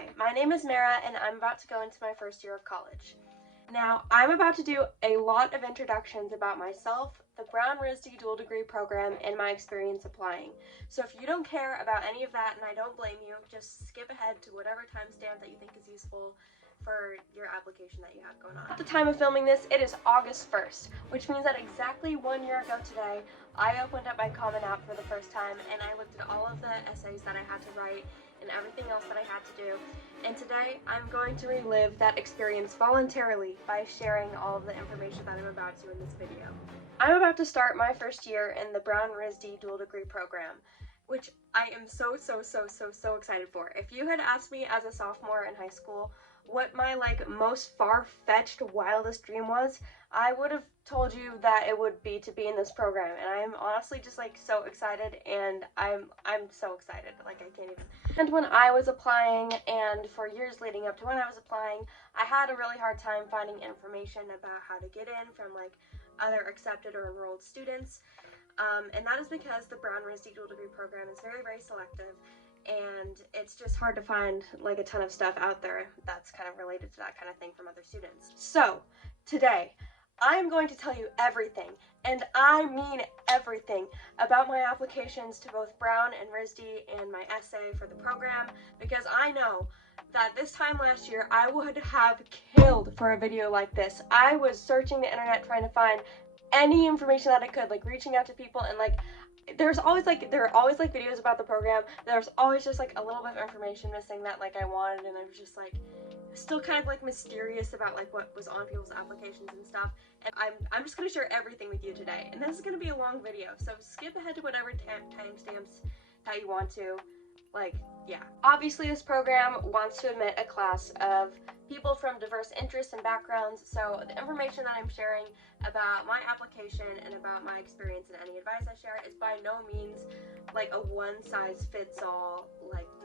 Hi, my name is Mara and I'm about to go into my first year of college. Now, I'm about to do a lot of introductions about myself, the Brown RISD dual degree program, and my experience applying. So if you don't care about any of that, and I don't blame you, just skip ahead to whatever timestamp that you think is useful for your application that you have going on. At the time of filming this, it is August 1st, which means that exactly 1 year ago today, I opened up my Common App for the first time and I looked at all of the essays that I had to write and everything else that I had to do. And today, I'm going to relive that experience voluntarily by sharing all of the information that I'm about to in this video. I'm about to start my first year in the Brown RISD dual degree program, which I am so excited for. If you had asked me as a sophomore in high school what my most far-fetched, wildest dream was, I would have told you that it would be to be in this program, and I am honestly just so excited, and I'm so excited, I can't even. And when I was applying, and for years leading up to when I was applying, I had a really hard time finding information about how to get in from other accepted or enrolled students, and that is because the Brown RISD dual degree program is very selective, and it's just hard to find a ton of stuff out there that's kind of related to that kind of thing from other students. So today I'm going to tell you everything, and I mean everything, about my applications to both Brown and RISD and my essay for the program, because I know that this time last year I would have killed for a video like this. I was searching the internet trying to find any information that I could, reaching out to people, and there are always videos about the program. There's always just a little bit of information missing that I wanted, and I was just still kind of mysterious about what was on people's applications and stuff. And I'm just gonna share everything with you today, and this is gonna be a long video, so skip ahead to whatever timestamps that you want to. Yeah. Obviously, this program wants to admit a class of people from diverse interests and backgrounds, so the information that I'm sharing about my application and about my experience and any advice I share is by no means a one-size-fits-all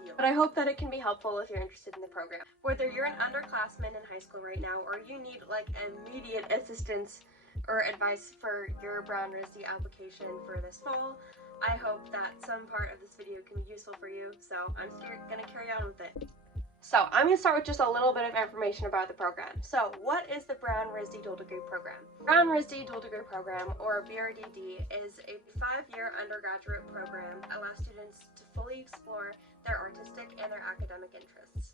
deal. But I hope that it can be helpful if you're interested in the program. Whether you're an underclassman in high school right now, or you need immediate assistance or advice for your Brown RISD application for this fall, I hope that some part of this video can be useful for you, so I'm gonna carry on with it. So I'm going to start with just a little bit of information about the program. So what is the Brown RISD dual degree program? Brown RISD dual degree program, or BRDD, is a 5-year undergraduate program that allows students to fully explore their artistic and their academic interests.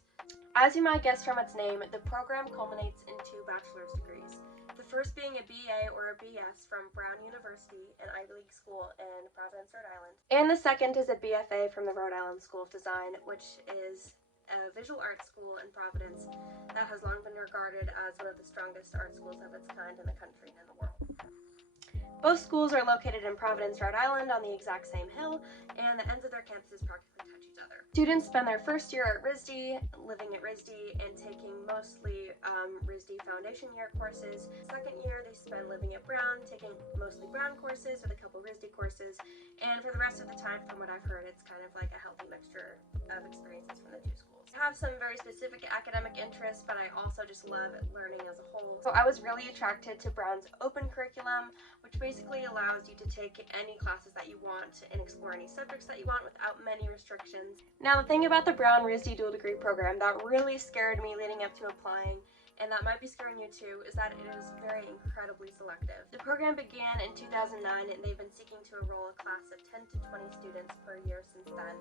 As you might guess from its name, the program culminates in 2 bachelor's degrees. The first being a BA or a BS from Brown University, an Ivy League school in Providence, Rhode Island. And the second is a BFA from the Rhode Island School of Design, which is a visual arts school in Providence that has long been regarded as one of the strongest art schools of its kind in the country and in the world. Both schools are located in Providence, Rhode Island on the exact same hill, and the ends of their campuses practically touch each other. Students spend their first year at RISD, living at RISD, and taking mostly RISD foundation year courses. Second year, they spend living at Brown, taking mostly Brown courses with a couple RISD courses, and for the rest of the time, from what I've heard, it's kind of a healthy mixture of experiences from the 2 schools. I have some very specific academic interests, but I also just love learning as a whole. So I was really attracted to Brown's open curriculum, which basically allows you to take any classes that you want and explore any subjects that you want without many restrictions. Now, the thing about the Brown RISD dual degree program that really scared me leading up to applying, and that might be scaring you too, is that it is very incredibly selective. The program began in 2009, and they've been seeking to enroll a class of 10 to 20 students per year since then.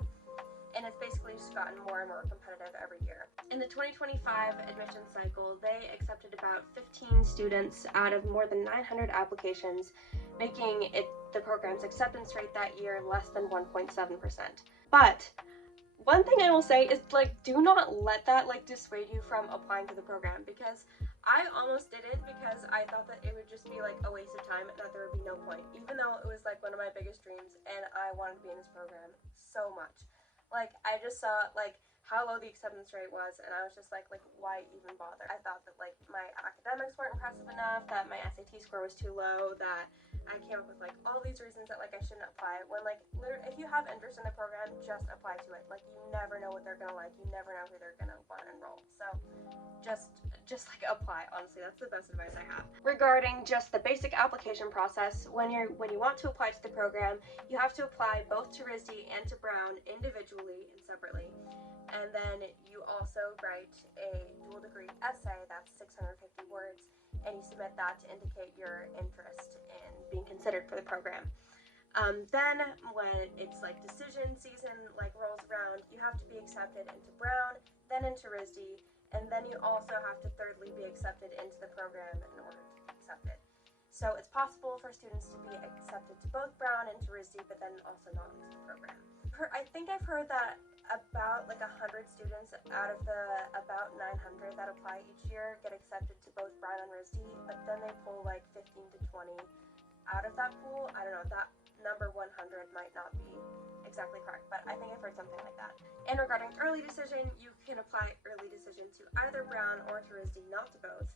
And it's basically just gotten more and more competitive every year. In the 2025 admission cycle, they accepted about 15 students out of more than 900 applications, making the program's acceptance rate that year less than 1.7%. But one thing I will say is do not let that dissuade you from applying to the program, because I almost didn't, because I thought that it would just be a waste of time and that there would be no point, even though it was one of my biggest dreams and I wanted to be in this program so much. I just saw how low the acceptance rate was, and I was just why even bother? I thought that my academics weren't impressive enough, that my SAT score was too low, that I came up with all these reasons that I shouldn't apply, when literally, if you have interest in the program, just apply to it. You never know what they're gonna like, you never know who they're gonna want to enroll, so just apply. Honestly, that's the best advice I have. Regarding just the basic application process, when you want to apply to the program, you have to apply both to RISD and to Brown individually and separately. And then you also write a dual degree essay that's 650 words, and you submit that to indicate your interest in being considered for the program. Then when it's like decision season like rolls around, you have to be accepted into Brown, then into RISD, and then you also have to thirdly be accepted into the program in order to be accepted. So it's possible for students to be accepted to both Brown and to RISD, but then also not into the program. I think I've heard that about like 100 students out of the about 900 that apply each year get accepted to both Brown and RISD, but then they pull like 15 to 20 out of that pool. I don't know, that number 100 might not be exactly correct, but I think I've heard something like that. And regarding early decision, you can apply early decision to either Brown or to RISD, not to both,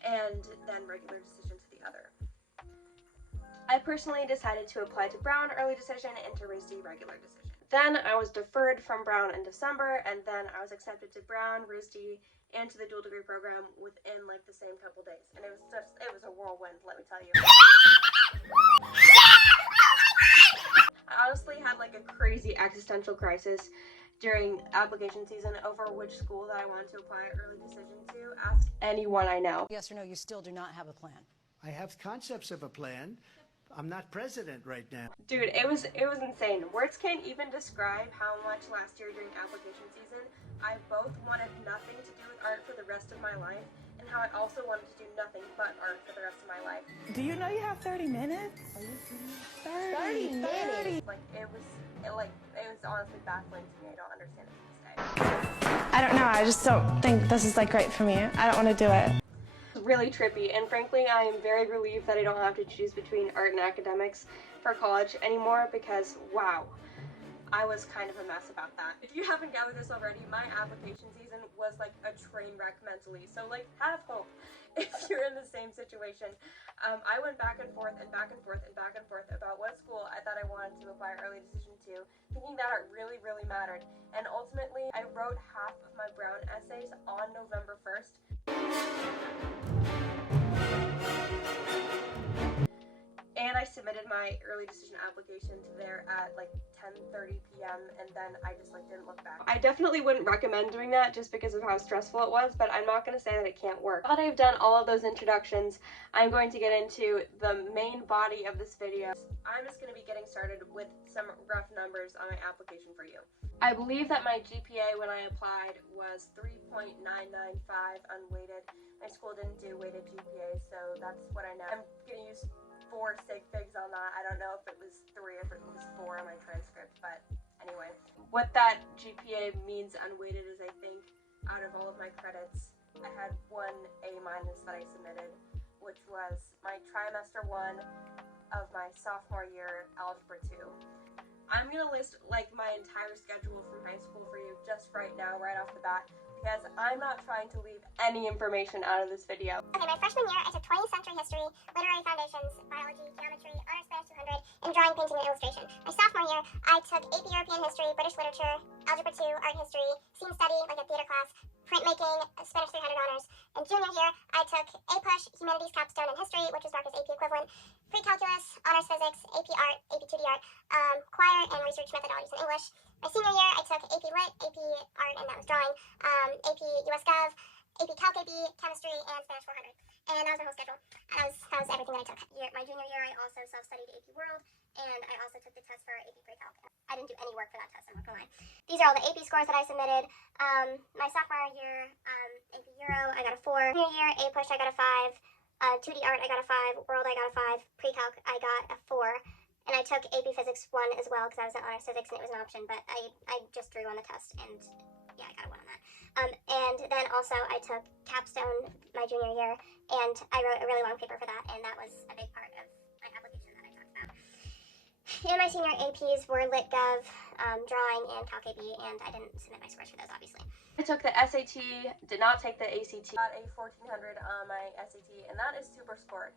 and then regular decision to the other. I personally decided to apply to Brown early decision and to RISD regular decision. Then I was deferred from Brown in December, and then I was accepted to Brown, RISD, and to the dual degree program within like the same couple days. And it was a whirlwind, let me tell you. I honestly had like a crazy existential crisis during application season over which school that I wanted to apply early decision to. Ask anyone I know. Yes or no, you still do not have a plan? I have concepts of a plan. I'm not president right now. Dude, it was insane. Words can't even describe how much last year during application season I both wanted nothing to do with art for the rest of my life, and how I also wanted to do nothing but art for the rest of my life. Do you know you have 30 minutes? Are you serious? 30 minutes? It was honestly baffling to me. I don't understand it to this day. I don't know. I just don't think this is like great for me. I don't want to do it. It's really trippy, and frankly, I am very relieved that I don't have to choose between art and academics for college anymore, because wow, I was kind of a mess about that. If you haven't gathered this already, my application season was like a train wreck mentally, so like have hope if you're in the same situation. I went back and forth and back and forth and back and forth about what school I thought I wanted to apply early decision to, thinking that it really, really mattered. And ultimately, I wrote half of my Brown essays on November 1st. And I submitted my early decision application to there at like 10:30 p.m. and then I just like didn't look back. I definitely wouldn't recommend doing that just because of how stressful it was, but I'm not going to say that it can't work. Now that I've done all of those introductions, I'm going to get into the main body of this video. I'm just going to be getting started with some rough numbers on my application for you. I believe that my GPA when I applied was 3.995 unweighted. My school didn't do weighted GPA, so that's what I know. I'm going to use 4 sig figs on that. I don't know if it was 3 or if it was 4 on my transcript, but anyway. What that GPA means unweighted is I think out of all of my credits, I had 1 A- that I submitted, which was my trimester 1 of my sophomore year algebra 2. I'm going to list like my entire schedule from high school for you just right now, right off the bat, because I'm not trying to leave any information out of this video. Okay, my freshman year, I took 20th century history, literary foundations, biology, geometry, honors Spanish 200, and drawing, painting, and illustration. My sophomore year, I took AP European history, British literature, algebra 2, art history, scene study, like a theater class, printmaking, Spanish 300 honors. And junior year, I took A-Push, humanities capstone, and history, which was marked as AP equivalent, pre-calculus, honors physics, AP art, AP 2D art, choir, and research methodologies in English. My senior year, I took AP Lit, AP Art, and that was drawing, AP US Gov, AP Calc AB, Chemistry, and Spanish 400. And that was my whole schedule. That was everything that I took. My junior year, I also self-studied AP World, and I also took the test for AP Pre-Calc. I didn't do any work for that test, I'm not gonna lie. These are all the AP scores that I submitted. My sophomore year, AP Euro, I got a 4. Junior year, A-Push, I got a 5. 2D Art, I got a 5. World, I got a 5. Pre-Calc, I got a 4. And I took AP Physics 1 as well, because I was in honors physics and it was an option, but I just drew on the test, and yeah, I got a 1 on that. And then also I took capstone my junior year, and I wrote a really long paper for that, and that was a big part of my application that I talked about. And my senior APs were Lit Gov, drawing, and Calc AB, and I didn't submit my scores for those, obviously. I took the SAT, did not take the ACT. Got a 1400 on my SAT, and that is super scored.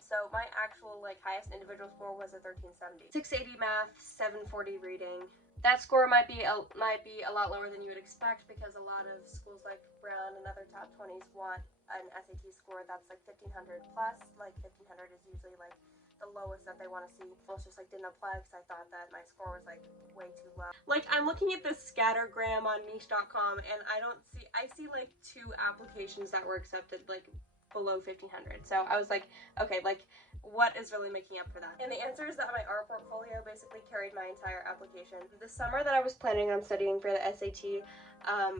So my actual like highest individual score was a 1370. 680 math, 740 reading. That score might be a lot lower than you would expect, because a lot of schools like Brown and other top 20s want an SAT score that's like 1500 plus. Like 1500 is usually like the lowest that they want to see. I just like didn't apply because I thought that my score was like way too low. Like I'm looking at this scattergram on Misc.com and I see like 2 applications that were accepted like below 1,500. So I was like, okay, like what is really making up for that? And the answer is that my art portfolio basically carried my entire application. The summer that I was planning on studying for the SAT,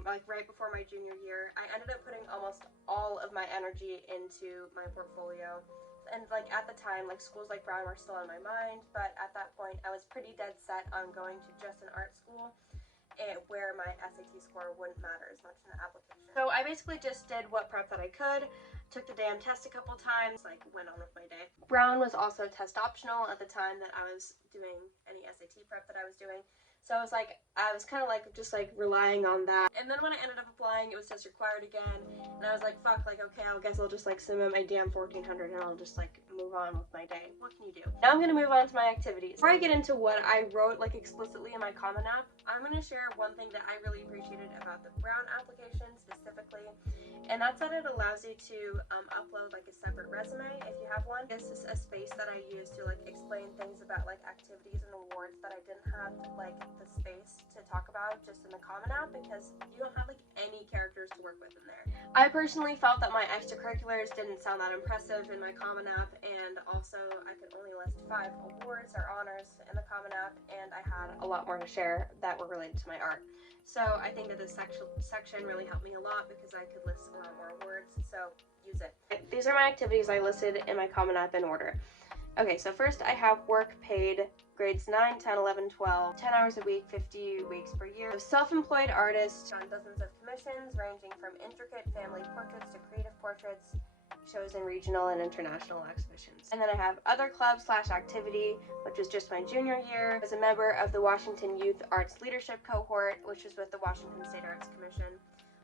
like right before my junior year, I ended up putting almost all of my energy into my portfolio. And like at the time, like schools like Brown were still in my mind, but at that point I was pretty dead set on going to just an art school where my SAT score wouldn't matter as much in the application. So I basically just did what prep that I could, took the damn test a couple times, like went on with my day. Brown was also test optional at the time that I was doing any SAT prep that I was doing. So I was kind of like just like relying on that. And then when I ended up applying, it was test required again. And I was like, fuck, like okay, I guess I'll just like submit my damn 1,400 and I'll just like move on with my day. What can you do? Now I'm gonna move on to my activities. Before I get into what I wrote like explicitly in my Common App, I'm gonna share one thing that I really appreciated about the Brown application specifically, and that's that it allows you to upload like a separate resume if you have one. This is a space that I use to like explain things about like activities and awards that I didn't have like the space to talk about just in the Common App because you don't have like any characters to work with in there. I personally felt that my extracurriculars didn't sound that impressive in my Common App, and also I could only list 5 awards or honors in the Common App, and I had a lot more to share that were related to my art. So I think that this section really helped me a lot because I could list a lot more awards, so use it. These are my activities I listed in my Common App in order. Okay, so first I have work paid, grades 9, 10, 11, 12, 10 hours a week, 50 weeks per year. Self-employed artist on dozens of commissions ranging from intricate family portraits to creative portraits, shows in regional and international exhibitions. And then I have other club / activity, which was just my junior year. I was a member of the Washington Youth Arts Leadership Cohort, which was with the Washington State Arts Commission.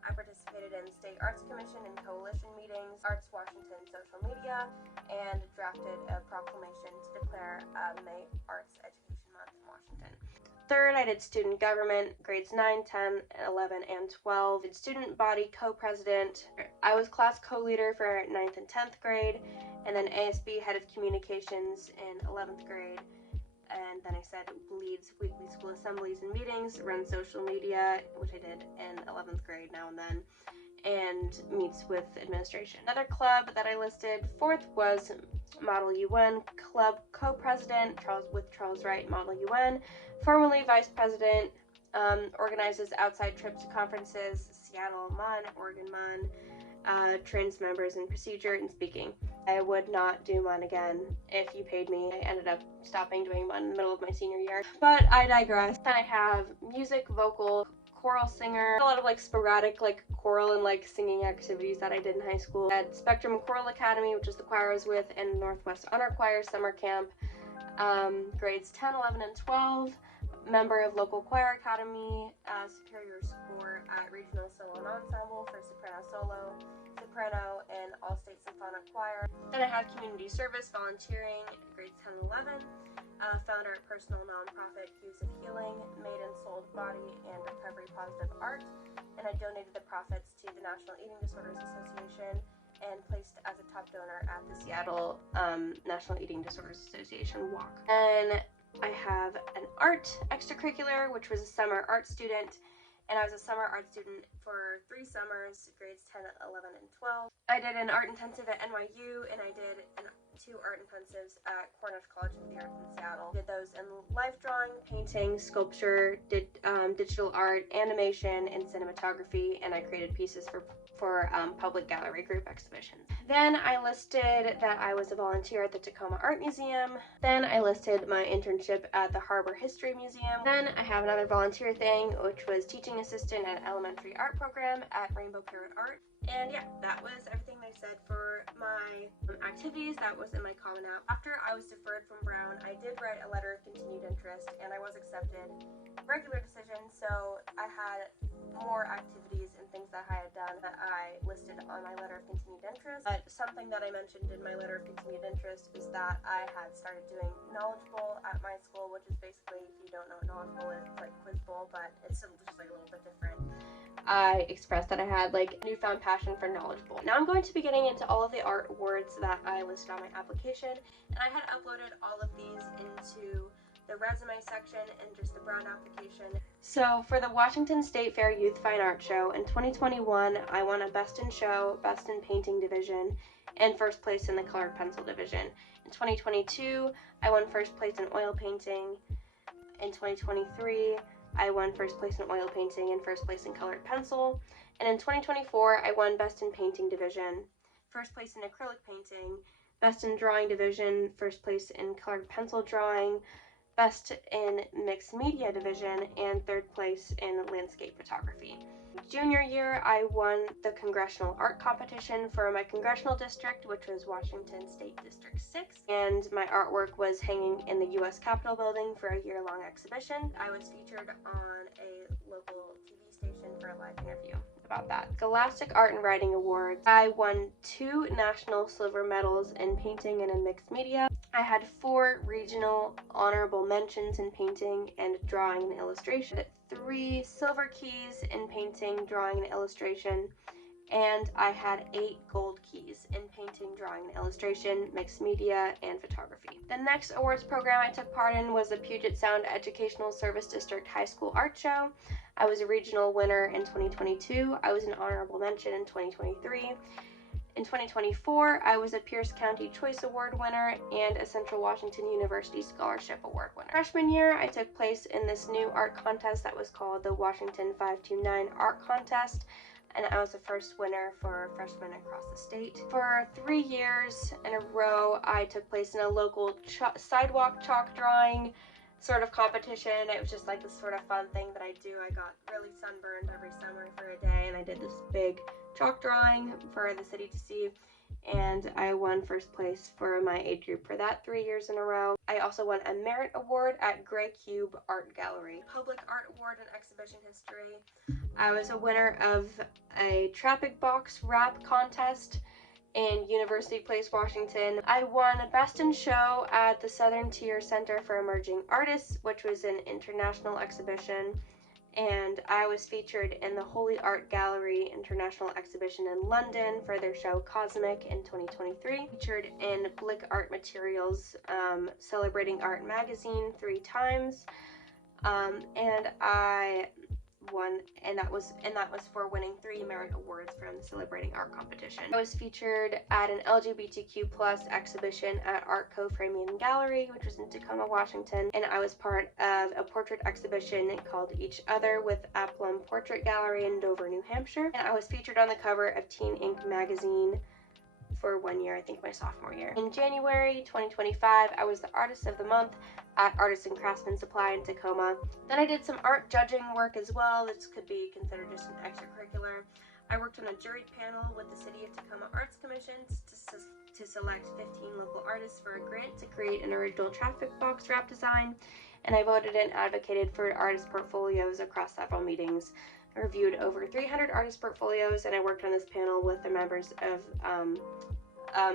I participated in State Arts Commission and Coalition meetings, Arts Washington social media, and drafted a proclamation to declare May Arts Education Month in Washington. Third, I did student government, grades 9, 10, 11, and 12. Did student body co-president. I was class co-leader for 9th and 10th grade, and then ASB head of communications in 11th grade. And then I said leads weekly school assemblies and meetings, runs social media, which I did in 11th grade now and then, and meets with administration. Another club that I listed, 4th was Model UN, club co-president with Charles Wright, Model UN, formerly vice president, organizes outside trips to conferences, Seattle MUN, Oregon MUN, trains members in procedure and speaking. I would not do MUN again if you paid me. I ended up stopping doing MUN in the middle of my senior year, but I digress. Then I have music, vocal, choral singer, a lot of like sporadic like choral and like singing activities that I did in high school. At Spectrum Choral Academy, which is the choir I was with, and Northwest Honor Choir summer camp, grades 10, 11, and 12. Member of local choir academy, superior score at regional solo and ensemble for soprano solo, soprano, and all-state symphonic choir. Then I had community service, volunteering, grades 10 and 11. Founder at personal nonprofit Hues of Healing, made and sold body and recovery positive art, and I donated the profits to the National Eating Disorders Association and placed as a top donor at the Seattle National Eating Disorders Association walk. And I have an art extracurricular, which was a summer art student, and I was a summer art student for 3 summers, grades 10, 11, and 12. I did an art intensive at NYU, and I did 2 art intensives at Cornish College of the Arts in Seattle. Did those in life drawing, painting, sculpture, did digital art, animation, and cinematography, and I created pieces for public gallery group exhibitions. Then I listed that I was a volunteer at the Tacoma Art Museum. Then I listed my internship at the Harbor History Museum. Then I have another volunteer thing, which was teaching assistant at an elementary art program at Rainbow Carrot Art. And yeah, that was everything I said for my activities. That was in my Common App. After I was deferred from Brown, I did write a letter of continued interest, and I was accepted. Regular decision, so I had more activities and things that I had done that I listed on my letter of continued interest. contest. But something that I mentioned in my letter of continued interest is that I had started doing Knowledge Bowl at my school, which is basically, if you don't know what Knowledge Bowl is, it's like Quiz Bowl, but it's still just like a little bit different. I expressed that I had like a newfound passion for Knowledge Bowl. Now I'm going to be getting into all of the art awards that I listed on my application, and I had uploaded all of these into the resume section and just the brown application. So for the Washington State Fair Youth Fine Art Show in 2021, I won a Best in Show, Best in Painting division, and first place in the Colored Pencil division. In 2022, I won first place in oil painting. In 2023, I won first place in oil painting and first place in colored pencil. And in 2024, I won Best in Painting division, first place in acrylic painting, Best in Drawing division, first place in colored pencil drawing, Best in Mixed Media division, and third place in landscape photography. Junior year, I won the Congressional Art Competition for my congressional district, which was Washington State District 6, and my artwork was hanging in the U.S. Capitol building for a year-long exhibition. I was featured on a local TV station for a live interview about that. Scholastic Art and Writing Awards, I won 2 national silver medals in painting and in mixed media. I had 4 regional honorable mentions in painting and drawing and illustration, 3 silver keys in painting, drawing, and illustration, and I had 8 gold keys in painting, drawing, and illustration, mixed media, and photography. The next awards program I took part in was the Puget Sound Educational Service District High School Art Show. I was a regional winner in 2022. I was an honorable mention in 2023. In 2024, I was a Pierce County Choice Award winner and a Central Washington University Scholarship Award winner. Freshman year, I took place in this new art contest that was called the Washington 529 Art Contest, and I was the first winner for freshmen across the state. For 3 years in a row, I took place in a local sidewalk chalk drawing sort of competition. It was just like this sort of fun thing that I do. I got really sunburned every summer for a day, and I did this big chalk drawing for the city to see, and I won first place for my age group for that 3 years in a row. I also won a merit award at Gray Cube Art Gallery, Public Art Award in Exhibition History. I was a winner of a traffic box wrap contest in University Place, Washington. I won a Best in Show at the Southern Tier Center for Emerging Artists, which was an international exhibition, and I was featured in the Holy Art Gallery International Exhibition in London for their show Cosmic in 2023. Featured in Blick Art Materials Celebrating Art magazine 3 times, and I won, and that was for winning 3 merit awards from the Celebrating Art competition. I was featured at an LGBTQ+ exhibition at Art Co-Framing Gallery, which was in Tacoma, Washington, and I was part of a portrait exhibition called Each Other with Aplum Portrait Gallery in Dover, New Hampshire, and I was featured on the cover of Teen Ink magazine for 1 year, I think my sophomore year. In January 2025, I was the Artist of the Month at Artists and Craftsman Supply in Tacoma. Then I did some art judging work as well. This could be considered just an extracurricular. I worked on a juried panel with the City of Tacoma Arts Commission to select 15 local artists for a grant to create an original traffic box wrap design, and I voted and advocated for artist portfolios across several meetings. I reviewed over 300 artist portfolios, and I worked on this panel with the members of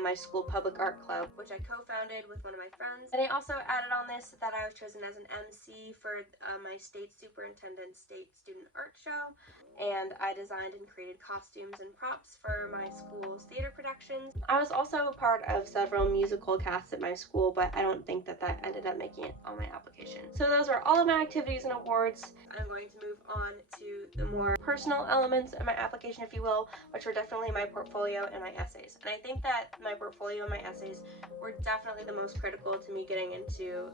my school public art club, which I co-founded with one of my friends. And I also added on this that I was chosen as an MC for my state superintendent state student art show, and I designed and created costumes and props for my school's theater productions. I was also a part of several musical casts at my school, but I don't think that ended up making it on my application. So those are all of my activities and awards. I'm going to move on to the more personal elements of my application, if you will, which were definitely my portfolio and my essays. And I think that my portfolio and my essays were definitely the most critical to me getting into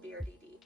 BRDD.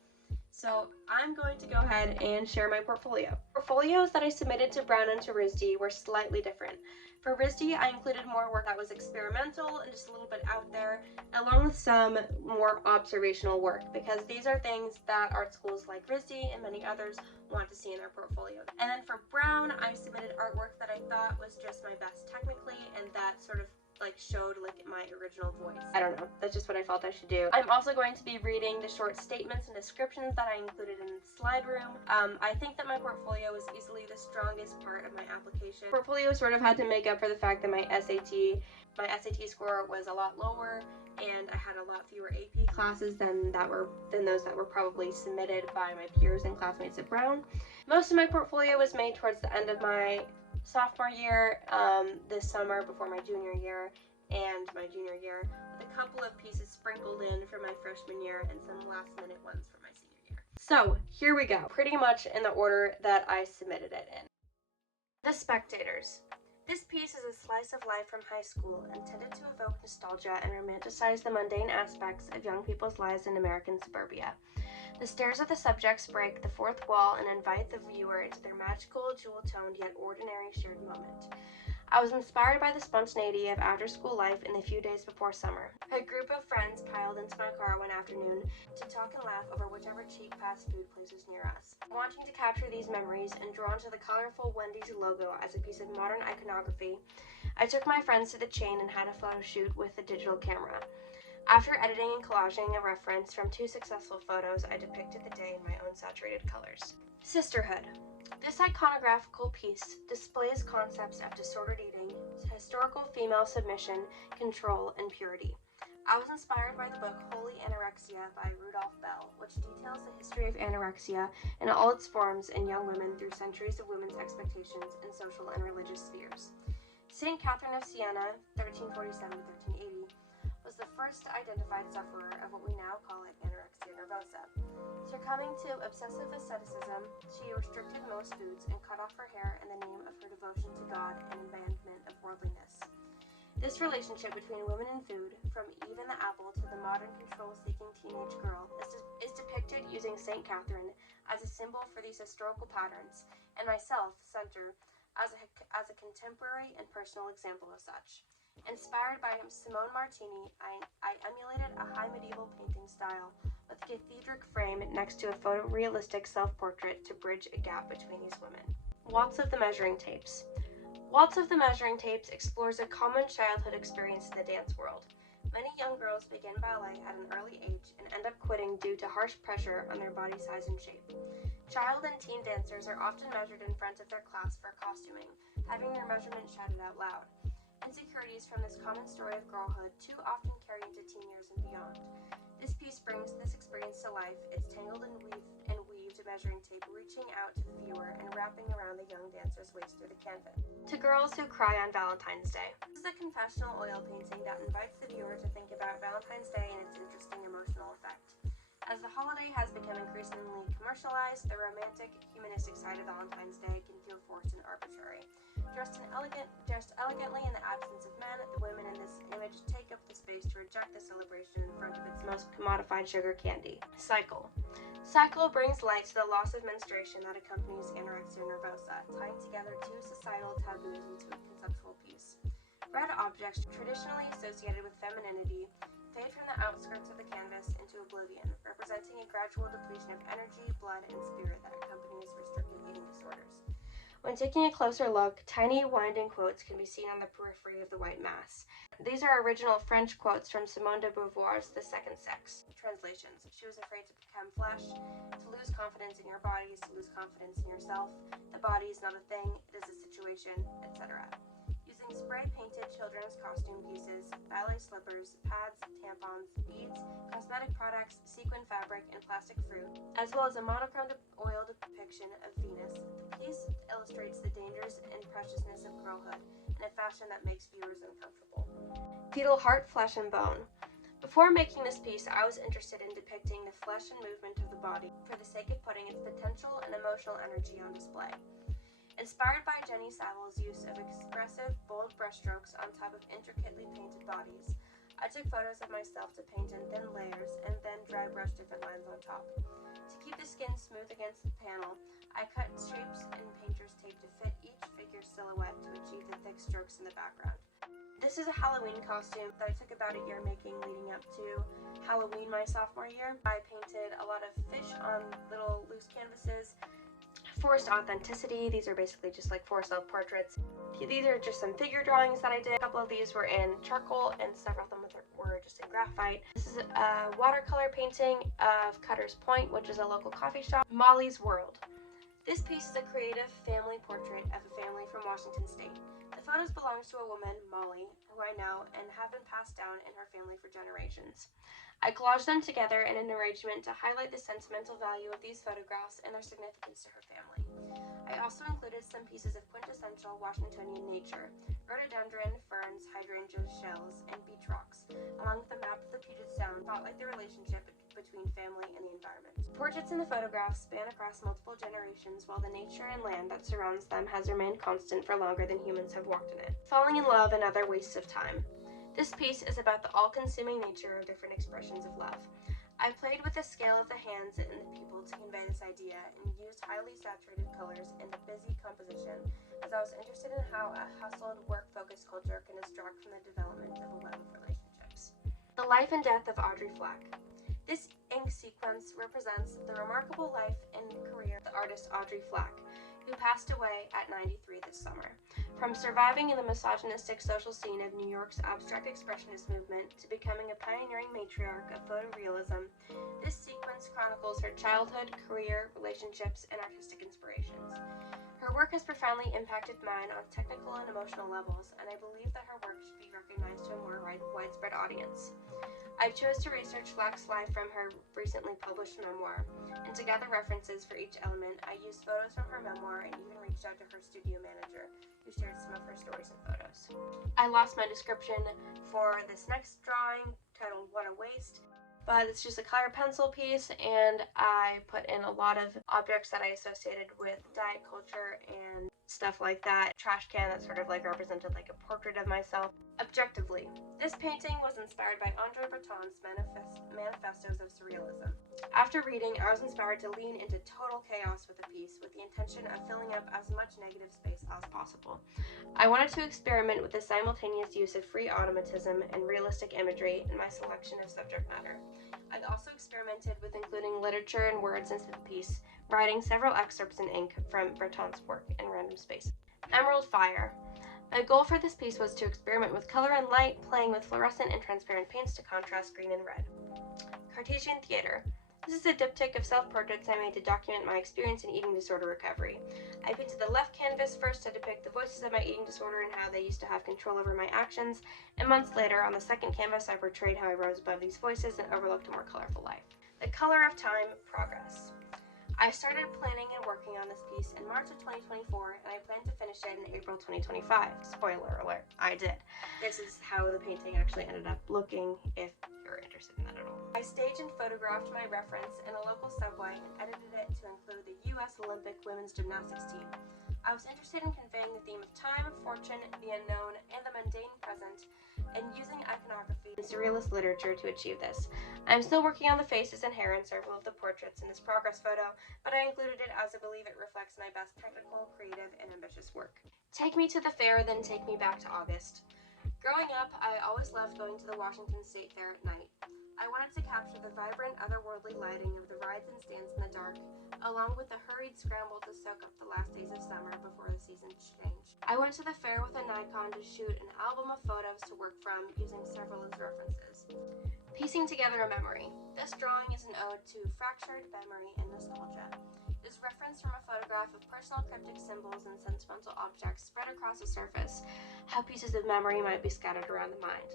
So I'm going to go ahead and share my portfolio. Portfolios that I submitted to Brown and to RISD were slightly different. For RISD, I included more work that was experimental and just a little bit out there, along with some more observational work, because these are things that art schools like RISD and many others want to see in their portfolio. And then for Brown, I submitted artwork that I thought was just my best technically, and that sort of like showed like my original voice. I don't know, that's just what I felt I should do. I'm also going to be reading the short statements and descriptions that I included in the slide room. I think that my portfolio was easily the strongest part of my application. Portfolio sort of had to make up for the fact that my SAT score was a lot lower, and I had a lot fewer AP classes than those that were probably submitted by my peers and classmates at Brown. Most of my portfolio was made towards the end of my sophomore year, this summer before my junior year and my junior year, with a couple of pieces sprinkled in for my freshman year and some last minute ones for my senior year. So here we go, pretty much in the order that I submitted it in. The Spectators. This piece is a slice of life from high school, intended to evoke nostalgia and romanticize the mundane aspects of young people's lives in American suburbia. The stares of the subjects break the fourth wall and invite the viewer into their magical, jewel-toned yet ordinary shared moment. I was inspired by the spontaneity of after-school life in the few days before summer. A group of friends piled into my car one afternoon to talk and laugh over whichever cheap fast food place was near us. Wanting to capture these memories and drawn to the colorful Wendy's logo as a piece of modern iconography, I took my friends to the chain and had a photo shoot with a digital camera. After editing and collaging a reference from 2 successful photos, I depicted the day in my own saturated colors. Sisterhood. This iconographical piece displays concepts of disordered eating, historical female submission, control, and purity. I was inspired by the book Holy Anorexia by Rudolph Bell, which details the history of anorexia in all its forms in young women through centuries of women's expectations in social and religious spheres. St. Catherine of Siena, 1347-1380, was the first identified sufferer of what we now call anorexia nervosa. Succumbing to obsessive asceticism, she restricted most foods and cut off her hair in the name of her devotion to God and abandonment of worldliness. This relationship between women and food, from Eve and the apple to the modern control-seeking teenage girl, is depicted using St. Catherine as a symbol for these historical patterns, and myself, Center, as a contemporary and personal example of such. Inspired by Simone Martini, I emulated a high medieval painting style with a idrk frame next to a photorealistic self-portrait to bridge a gap between these women. Waltz of the Measuring Tapes. Waltz of the Measuring Tapes explores a common childhood experience in the dance world. Many young girls begin ballet at an early age and end up quitting due to harsh pressure on their body size and shape. Child and teen dancers are often measured in front of their class for costuming, having their measurement shouted out loud. Insecurities from this common story of girlhood too often carry into teen years and beyond. This piece brings this experience to life, its tangled and weaved measuring tape reaching out to the viewer and wrapping around the young dancer's waist through the canvas. To Girls Who Cry on Valentine's Day. This is a confessional oil painting that invites the viewer to think about Valentine's Day and its interesting emotional effect. As the holiday has become increasingly commercialized, the romantic, humanistic side of Valentine's Day can feel forced and arbitrary. Dressed elegantly in the absence of men, the women in this image take up the space to reject the celebration in front of its most commodified sugar candy. Cycle. Cycle brings light to the loss of menstruation that accompanies anorexia nervosa, tying together 2 societal taboos into a conceptual piece. Red objects, traditionally associated with femininity, fade from the outskirts of the canvas into oblivion, representing a gradual depletion of energy, blood, and spirit that accompanies restrictive eating disorders. When taking a closer look, tiny winding quotes can be seen on the periphery of the white mass. These are original French quotes from Simone de Beauvoir's The Second Sex. Translations: she was afraid to become flesh, to lose confidence in your body is to lose confidence in yourself, the body is not a thing, it is a situation, etc. Using spray-painted children's costume pieces, ballet slippers, pads, tampons, beads, cosmetic products, sequin fabric, and plastic fruit, as well as a monochromed oil depiction of Venus, the piece illustrates the dangers and preciousness of girlhood in a fashion that makes viewers uncomfortable. Fetal Heart, Flesh, and Bone. Before making this piece, I was interested in depicting the flesh and movement of the body for the sake of putting its potential and emotional energy on display. Inspired by Jenny Savile's use of expressive, bold brushstrokes on top of intricately painted bodies, I took photos of myself to paint in thin layers and then dry brush different lines on top. To keep the skin smooth against the panel, I cut shapes in painter's tape to fit each figure's silhouette to achieve the thick strokes in the background. This is a Halloween costume that I took about a year making leading up to Halloween my sophomore year. I painted a lot of fish on little loose canvases, Forced authenticity. These are basically just like 4 self-portraits. These are just some figure drawings that I did. A couple of these were in charcoal and several of them were just in graphite. This is a watercolor painting of Cutter's Point, which is a local coffee shop. Molly's World. This piece is a creative family portrait of a family from Washington State. The photos belong to a woman, Molly, who I know and have been passed down in her family for generations. I collaged them together in an arrangement to highlight the sentimental value of these photographs and their significance to her family. I also included some pieces of quintessential Washingtonian nature, rhododendron, ferns, hydrangea shells, and beach rocks, along with a map of the Puget Sound, spotlight the relationship between family and the environment. Portraits in the photographs span across multiple generations, while the nature and land that surrounds them has remained constant for longer than humans have walked in it. Falling in love and other wastes of time. This piece is about the all-consuming nature of different expressions of love. I played with the scale of the hands and the people to convey this idea and used highly saturated colors and a busy composition, as I was interested in how a hustle and work-focused culture can distract from the development of a web of relationships. The life and death of Audrey Flack. This ink sequence represents the remarkable life and career of the artist Audrey Flack, who passed away at 93 this summer. From surviving in the misogynistic social scene of New York's abstract expressionist movement to becoming a pioneering matriarch of photorealism, this sequence chronicles her childhood, career, relationships, and artistic inspirations. Her work has profoundly impacted mine on technical and emotional levels, and I believe that her work should be recognized to a more widespread audience. I chose to research Flack's life from her recently published memoir, and to gather references for each element, I used photos from her memoir and even reached out to her studio manager, who shared some of her stories and photos. I lost my description for this next drawing, titled What a Waste, but it's just a color pencil piece, and I put in a lot of objects that I associated with diet culture and stuff like that. Trash can that sort of like represented like a portrait of myself. Objectively, this painting was inspired by Andre Breton's manifestos of surrealism. After reading, I was inspired to lean into total chaos with the piece, with the intention of filling up as much negative space as possible. I wanted to experiment with the simultaneous use of free automatism and realistic imagery in my selection of subject matter. I also experimented with including literature and words into the piece, writing several excerpts in ink from Breton's work in random spaces. Emerald Fire. My goal for this piece was to experiment with color and light, playing with fluorescent and transparent paints to contrast green and red. Cartesian Theater. This is a diptych of self-portraits I made to document my experience in eating disorder recovery. I painted the left canvas first to depict the voices of my eating disorder and how they used to have control over my actions, and months later, on the second canvas, I portrayed how I rose above these voices and overlooked a more colorful life. The Color of Time Progress. I started planning and working on this piece in March of 2024, and I plan to finish it in April 2025. Spoiler alert, I did. This is how the painting actually ended up looking, if you're interested in that at all. I staged and photographed my reference in a local subway and edited it to include the U.S. Olympic women's gymnastics team. I was interested in conveying the theme of time, fortune, the unknown, and the mundane present, and using iconography and surrealist literature to achieve this. I'm still working on the faces and hair in several of the portraits in this progress photo, but I included it as I believe it reflects my best technical, creative, and ambitious work. Take me to the fair, then take me back to August. Growing up, I always loved going to the Washington State Fair at night. I wanted to capture the vibrant, otherworldly lighting of the rides and stands in the dark, along with the hurried scramble to soak up the last days of summer before the season changed. I went to the fair with a Nikon to shoot an album of photos to work from, using several as references. Piecing together a memory. This drawing is an ode to fractured memory and nostalgia. It is referenced from a photograph of personal cryptic symbols and sentimental objects spread across a surface, how pieces of memory might be scattered around the mind.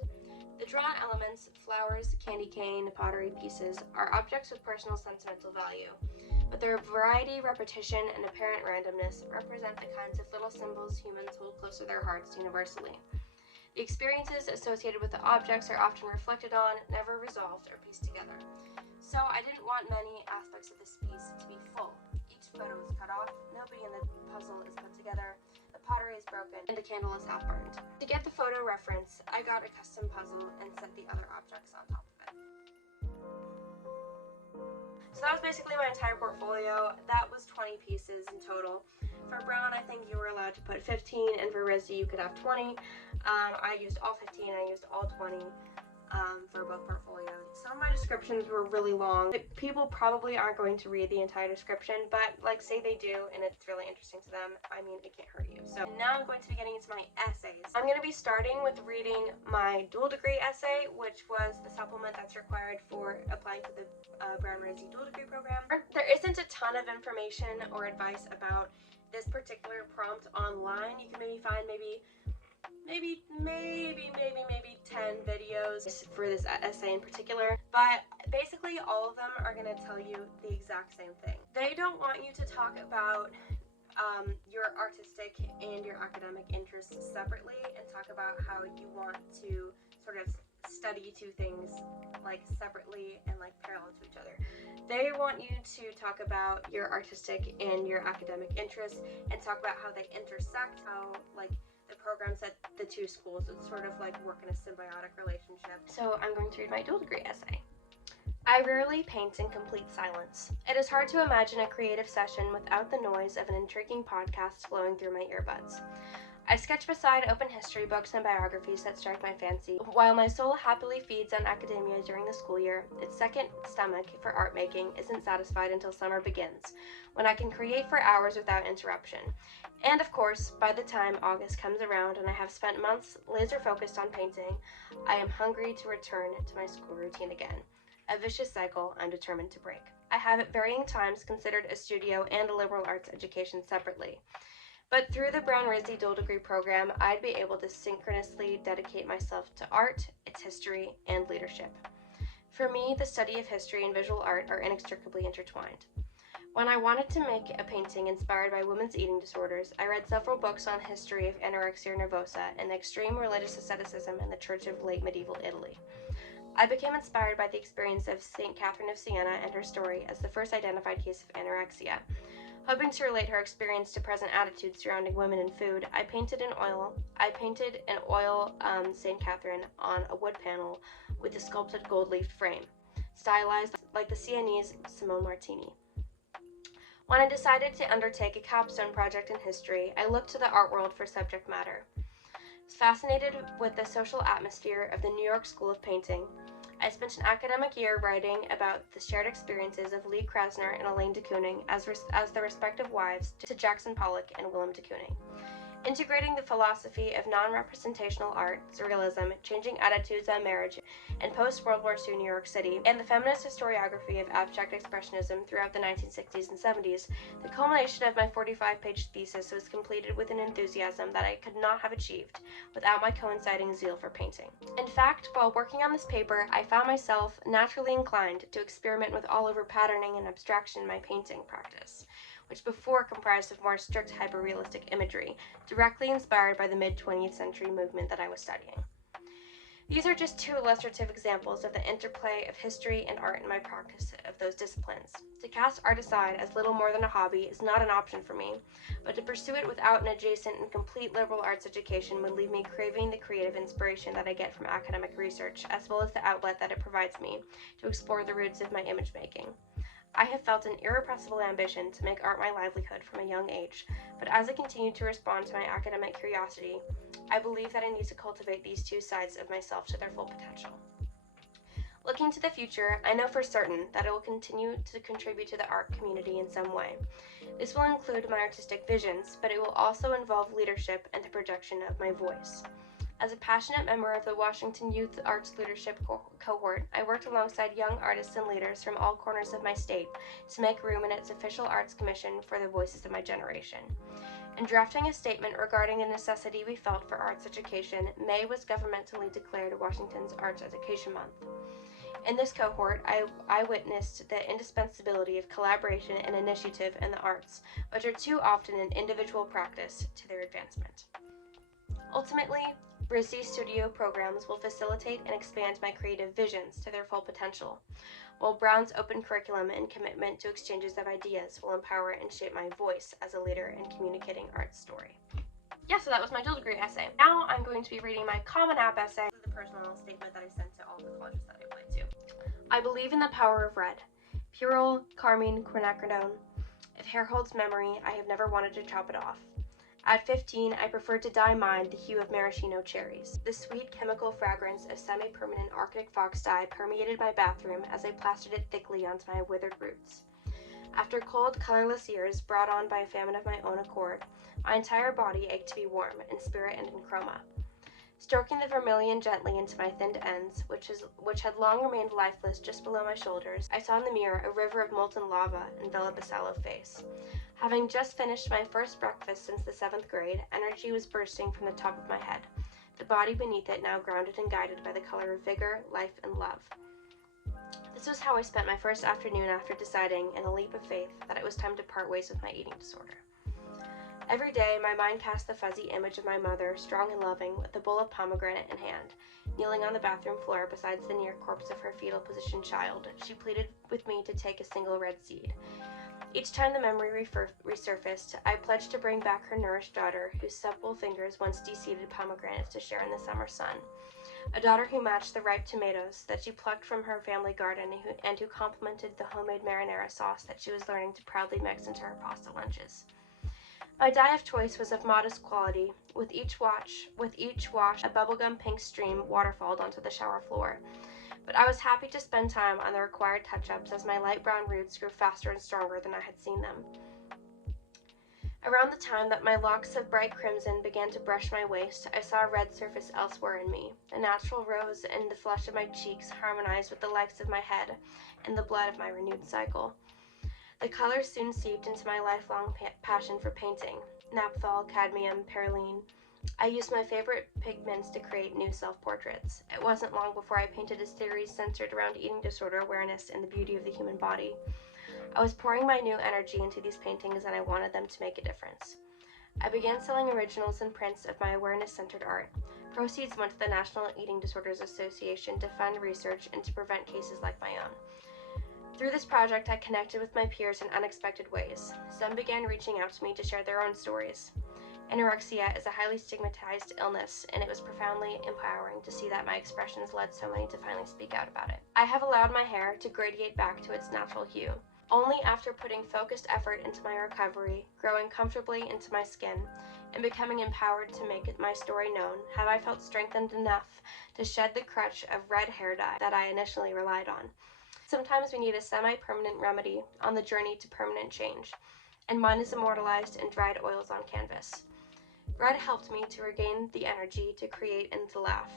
The drawn elements, flowers, candy cane, pottery pieces, are objects with personal sentimental value, but their variety, repetition, and apparent randomness represent the kinds of little symbols humans hold close to their hearts universally. The experiences associated with the objects are often reflected on, never resolved or pieced together. So I didn't want many aspects of this piece to be full. Each photo is cut off, nobody in the puzzle is put together, the pottery is broken, and the candle is half burned. To get the photo reference, I got a custom puzzle and set the other objects on top of it. So that was basically my entire portfolio. That was 20 pieces in total. For brown, I think you were allowed to put 15, and for RISD, you could have 20. I used all 15, I used all 20. for both portfolios. Some of my descriptions were really long. People probably aren't going to read the entire description, but like say they do and it's really interesting to them, I mean, it can't hurt you. So now I'm going to be getting into my essays. I'm going to be starting with reading my dual degree essay, which was the supplement that's required for applying for the Brown RISD dual degree program. There isn't a ton of information or advice about this particular prompt online. You can maybe find maybe 10 videos for this essay in particular, but basically all of them are going to tell you the exact same thing. They don't want you to talk about your artistic and your academic interests separately and talk about how you want to sort of study two things like separately and like parallel to each other. They want you to talk about your artistic and your academic interests and talk about how they intersect, how like the programs at the two schools, it's sort of like work in a symbiotic relationship. So I'm going to read my dual degree essay. I rarely paint in complete silence. It is hard to imagine a creative session without the noise of an intriguing podcast flowing through my earbuds. I sketch beside open history books and biographies that strike my fancy. While my soul happily feeds on academia during the school year, its second stomach for art making isn't satisfied until summer begins, when I can create for hours without interruption. And of course, by the time August comes around and I have spent months laser focused on painting, I am hungry to return to my school routine again. A vicious cycle I'm determined to break. I have at varying times considered a studio and a liberal arts education separately. But through the Brown RISD dual degree program, I'd be able to synchronously dedicate myself to art, its history, and leadership. For me, the study of history and visual art are inextricably intertwined. When I wanted to make a painting inspired by women's eating disorders, I read several books on history of anorexia nervosa and the extreme religious asceticism in the Church of late medieval Italy. I became inspired by the experience of St. Catherine of Siena and her story as the first identified case of anorexia. Hoping to relate her experience to present attitudes surrounding women and food, I painted an oil St. Catherine on a wood panel with a sculpted gold-leafed frame, stylized like the Sienese Simone Martini. When I decided to undertake a capstone project in history, I looked to the art world for subject matter. Fascinated with the social atmosphere of the New York School of Painting, I spent an academic year writing about the shared experiences of Lee Krasner and Elaine de Kooning as the respective wives to Jackson Pollock and Willem de Kooning. Integrating the philosophy of non-representational art, surrealism, changing attitudes on marriage, and post-World War II New York City, and the feminist historiography of abstract expressionism throughout the 1960s and 70s, the culmination of my 45-page thesis was completed with an enthusiasm that I could not have achieved without my coinciding zeal for painting. In fact, while working on this paper, I found myself naturally inclined to experiment with all-over patterning and abstraction in my painting practice, which before comprised of more strict hyper-realistic imagery, directly inspired by the mid-20th century movement that I was studying. These are just two illustrative examples of the interplay of history and art in my practice of those disciplines. To cast art aside as little more than a hobby is not an option for me, but to pursue it without an adjacent and complete liberal arts education would leave me craving the creative inspiration that I get from academic research, as well as the outlet that it provides me to explore the roots of my image making. I have felt an irrepressible ambition to make art my livelihood from a young age, but as I continue to respond to my academic curiosity, I believe that I need to cultivate these two sides of myself to their full potential. Looking to the future, I know for certain that I will continue to contribute to the art community in some way. This will include my artistic visions, but it will also involve leadership and the projection of my voice. As a passionate member of the Washington Youth Arts Leadership Cohort, I worked alongside young artists and leaders from all corners of my state to make room in its official arts commission for the voices of my generation. In drafting a statement regarding the necessity we felt for arts education, May was governmentally declared Washington's Arts Education Month. In this cohort, I witnessed the indispensability of collaboration and initiative in the arts, which are too often an individual practice to their advancement. Ultimately, RISD studio programs will facilitate and expand my creative visions to their full potential, while Brown's open curriculum and commitment to exchanges of ideas will empower and shape my voice as a leader in communicating art story. Yeah, so that was my dual degree essay. Now I'm going to be reading my Common App essay, the personal statement that I sent to all the colleges that I applied to. I believe in the power of red. Purel, carmine, quinacridone. If hair holds memory, I have never wanted to chop it off. At 15, I preferred to dye mine the hue of maraschino cherries. The sweet chemical fragrance of semi-permanent Arctic fox dye permeated my bathroom as I plastered it thickly onto my withered roots. After cold, colorless years brought on by a famine of my own accord, my entire body ached to be warm in spirit and in chroma. Stroking the vermilion gently into my thinned ends, which had long remained lifeless just below my shoulders, I saw in the mirror a river of molten lava envelop a sallow face. Having just finished my first breakfast since the 7th grade, energy was bursting from the top of my head, the body beneath it now grounded and guided by the color of vigor, life, and love. This was how I spent my first afternoon after deciding, in a leap of faith, that it was time to part ways with my eating disorder. Every day, my mind cast the fuzzy image of my mother, strong and loving, with a bowl of pomegranate in hand. Kneeling on the bathroom floor beside the near corpse of her fetal position child, she pleaded with me to take a single red seed. Each time the memory resurfaced, I pledged to bring back her nourished daughter, whose supple fingers once de-seeded pomegranates to share in the summer sun. A daughter who matched the ripe tomatoes that she plucked from her family garden and who complemented the homemade marinara sauce that she was learning to proudly mix into her pasta lunches. My dye of choice was of modest quality. With each wash, a bubblegum pink stream waterfalled onto the shower floor. But I was happy to spend time on the required touch-ups as my light brown roots grew faster and stronger than I had seen them. Around the time that my locks of bright crimson began to brush my waist, I saw a red surface elsewhere in me. The natural rose in the flush of my cheeks harmonized with the lights of my head and the blood of my renewed cycle. The color soon seeped into my lifelong passion for painting. Naphthol, cadmium, perylene. I used my favorite pigments to create new self-portraits. It wasn't long before I painted a series centered around eating disorder awareness and the beauty of the human body. I was pouring my new energy into these paintings and I wanted them to make a difference. I began selling originals and prints of my awareness-centered art. Proceeds went to the National Eating Disorders Association to fund research and to prevent cases like my own. Through this project, I connected with my peers in unexpected ways. Some began reaching out to me to share their own stories. Anorexia is a highly stigmatized illness, and it was profoundly empowering to see that my expressions led so many to finally speak out about it. I have allowed my hair to gradiate back to its natural hue. Only after putting focused effort into my recovery, growing comfortably into my skin, and becoming empowered to make my story known, have I felt strengthened enough to shed the crutch of red hair dye that I initially relied on. Sometimes we need a semi-permanent remedy on the journey to permanent change, and mine is immortalized in dried oils on canvas. Red helped me to regain the energy to create and to laugh.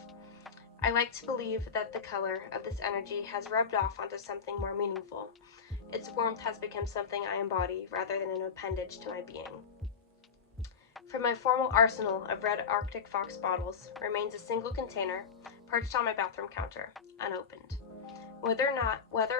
I like to believe that the color of this energy has rubbed off onto something more meaningful. Its warmth has become something I embody rather than an appendage to my being. From my formal arsenal of red Arctic Fox bottles remains a single container perched on my bathroom counter, unopened. Whether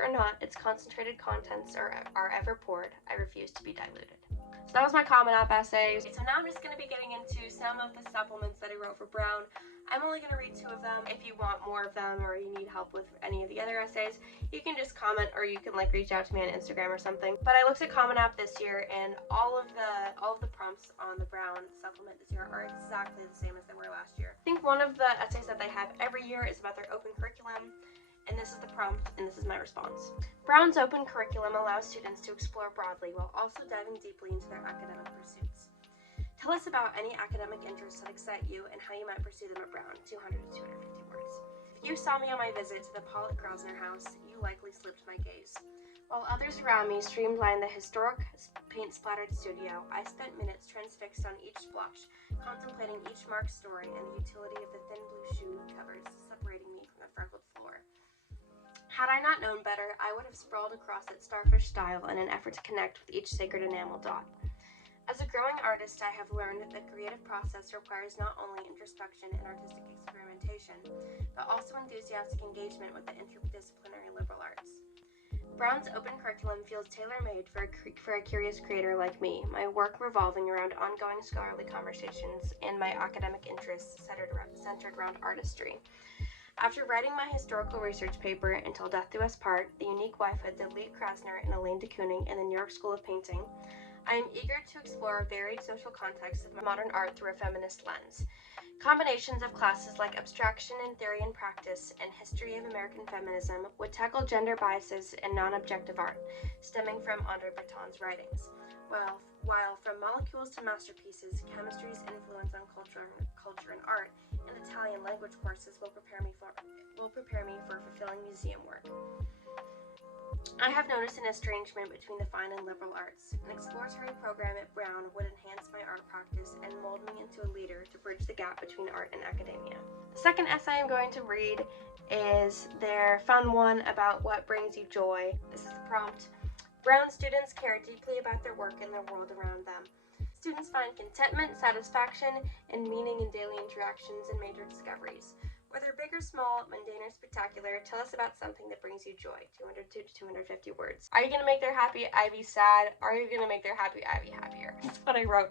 or not its concentrated contents are ever poured, I refuse to be diluted. So that was my Common App essay. So now I'm just going to be getting into some of the supplements that I wrote for Brown. I'm only going to read 2 of them. If you want more of them or you need help with any of the other essays, you can just comment or you can reach out to me on Instagram or something. But I looked at Common App this year, and all of the prompts on the Brown supplement this year are exactly the same as they were last year. I think one of the essays that they have every year is about their open curriculum. And this is the prompt, and this is my response. Brown's open curriculum allows students to explore broadly while also diving deeply into their academic pursuits. Tell us about any academic interests that excite you and how you might pursue them at Brown, 200 to 250 words. If you saw me on my visit to the Pollock-Grosvenor house, you likely slipped my gaze. While others around me streamlined the historic paint-splattered studio, I spent minutes transfixed on each splotch, contemplating each marked story and the utility of the thin blue shoe covers separating me from the freckled floor. Had I not known better, I would have sprawled across it starfish style in an effort to connect with each sacred enamel dot. As a growing artist, I have learned that the creative process requires not only introspection and artistic experimentation, but also enthusiastic engagement with the interdisciplinary liberal arts. Brown's open curriculum feels tailor-made for a curious creator like me, my work revolving around ongoing scholarly conversations and my academic interests centered around artistry. After writing my historical research paper, Until Death Do Us Part, The Unique Wifehood of Leah Krasner and Elaine de Kooning in the New York School of Painting, I am eager to explore varied social contexts of modern art through a feminist lens. Combinations of classes like Abstraction in Theory and Practice and History of American Feminism would tackle gender biases in non-objective art, stemming from Andre Breton's writings, while while From Molecules to Masterpieces, Chemistry's Influence on Culture and Art, and Italian language courses will prepare me for fulfilling museum work. I have noticed an estrangement between the fine and liberal arts. An exploratory program at Brown would enhance my art practice and mold me into a leader to bridge the gap between art and academia. The second essay I'm going to read is their fun one about what brings you joy. This is the prompt. Brown students care deeply about their work and the world around them. Students find contentment, satisfaction, and meaning in daily interactions and major discoveries. Whether big or small, mundane or spectacular, tell us about something that brings you joy. 200 to 250 words. Are you going to make their happy Ivy sad? Are you going to make their happy Ivy happier? That's what I wrote.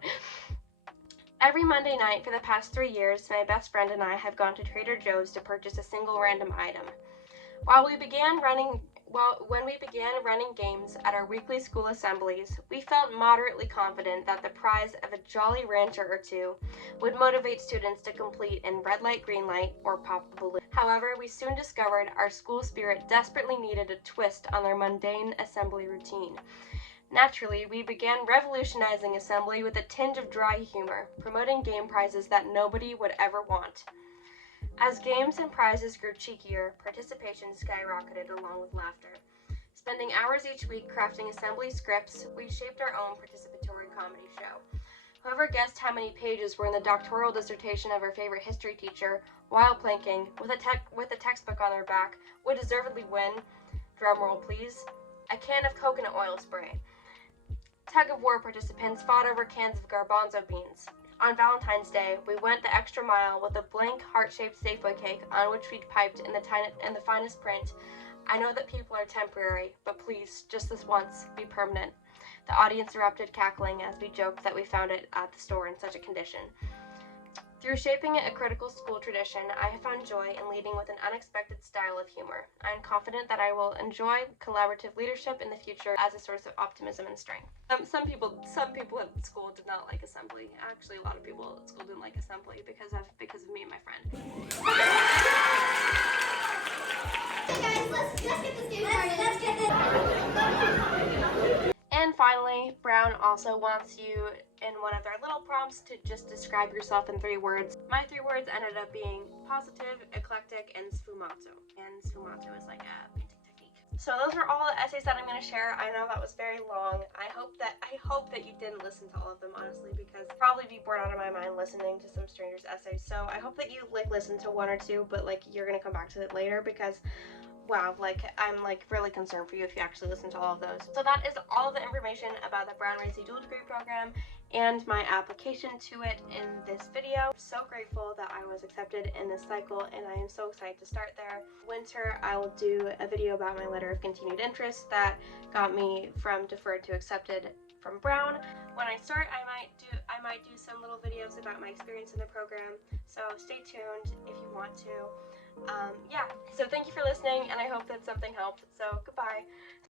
Every Monday night for the past 3 years, my best friend and I have gone to Trader Joe's to purchase a single random item. When we began running games at our weekly school assemblies, we felt moderately confident that the prize of a Jolly Rancher or two would motivate students to complete in red light, green light, or pop the balloon. However, we soon discovered our school spirit desperately needed a twist on their mundane assembly routine. Naturally, we began revolutionizing assembly with a tinge of dry humor, promoting game prizes that nobody would ever want. As games and prizes grew cheekier, participation skyrocketed along with laughter. Spending hours each week crafting assembly scripts, we shaped our own participatory comedy show. Whoever guessed how many pages were in the doctoral dissertation of our favorite history teacher while planking with a textbook on their back would deservedly win, drumroll please, a can of coconut oil spray. Tug-of-war participants fought over cans of garbanzo beans. On Valentine's Day, we went the extra mile with a blank heart-shaped Safeway cake on which we'd piped in the finest print, "I know that people are temporary, but please, just this once, be permanent." The audience erupted cackling as we joked that we found it at the store in such a condition. Through shaping a critical school tradition, I have found joy in leading with an unexpected style of humor. I am confident that I will enjoy collaborative leadership in the future as a source of optimism and strength. Some people at school did not like assembly. Actually, a lot of people at school didn't like assembly because of me and my friend. Hey guys, let's get this game started. And finally, Brown also wants you in one of their little prompts to just describe yourself in 3 words. My 3 words ended up being positive, eclectic, and sfumato. And sfumato is like a painting technique. So those are all the essays that I'm going to share. I know that was very long. I hope that you didn't listen to all of them, honestly, because I'd probably be bored out of my mind listening to some strangers' essays. So I hope that you listen to 1 or 2, but you're going to come back to it later because wow, I'm really concerned for you if you actually listen to all of those. So that is all of the information about the Brown RISD dual degree program and my application to it in this video. I'm so grateful that I was accepted in this cycle and I am so excited to start there. Winter, I will do a video about my letter of continued interest that got me from deferred to accepted from Brown. When I start, I might do some little videos about my experience in the program, so stay tuned if you want to. Yeah, so thank you for listening, and I hope that something helped. So goodbye.